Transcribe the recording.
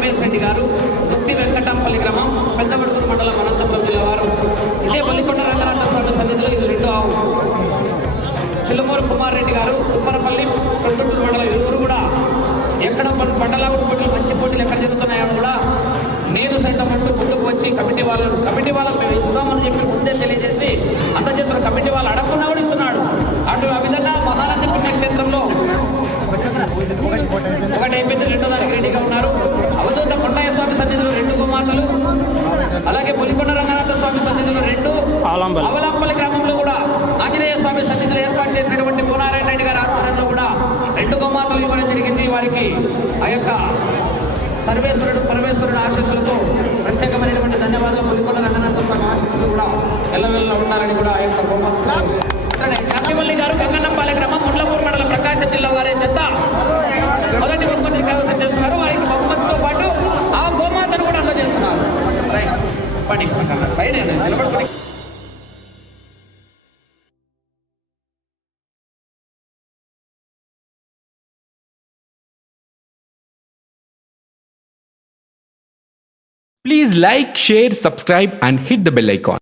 రమేష్ రెడ్డి గారు దుక్తి వెంకటంపల్లి గ్రామం పెద్దబడుగురు మండలం అనంతపురం జిల్లా వారు. ఇదే బలికొండ రంగనాథ స్వామి సన్నిధిలో ఇది రెండో ఆవు. చిల్లమూరు కుమార్ రెడ్డి గారు ఉప్పరపల్లి ప్రొద్దుటూరు మండలం ఇరువురు కూడా. ఎక్కడ మన పోటీలు మంచి పోటీలు ఎక్కడ జరుగుతున్నాయో కూడా నేను సైతం అంటూ ముందుకు వచ్చి కమిటీ వాళ్ళు కమిటీ వాళ్ళకు మేము ఇద్దామని చెప్పి ముందే తెలియజేసి అందజేతున్న కమిటీ వాళ్ళు అడగకుండా అవలంబల్. అవలంబల్ గ్రామంలో కూడా ఆంజనేయ స్వామి సన్నిధిలో ఏర్పాటు చేసినటువంటి కోనారాయణ రెడ్డి గారి ఆధ్వర్యంలో కూడా రెండు గోమాతలు ఇవ్వడం జరిగింది. వారికి ఆ యొక్క సర్వేశ్వరుడు పరమేశ్వరుడు ఆశీస్సులతో ప్రత్యేకమైనటువంటి ధన్యవాదాలు పులికొండ రంగనాథ స్వామి ఆశీస్సులు కూడా ఎల్లవెల్ల ఉండాలని కూడా ఆ యొక్క గోమాతల్లి గారు గంగన్నపాలె గ్రామం ముండ్లపూర్ మండలం ప్రకాశం జిల్లా వారి చెత్త మొదటి బహుమతిని కైవసం చేస్తున్నారు. వారికి బహుమతితో పాటు ఆ గోమాతను కూడా అందజేస్తున్నారు. రైట్. పడి నిలబడి Please like, share, subscribe, and hit the bell icon.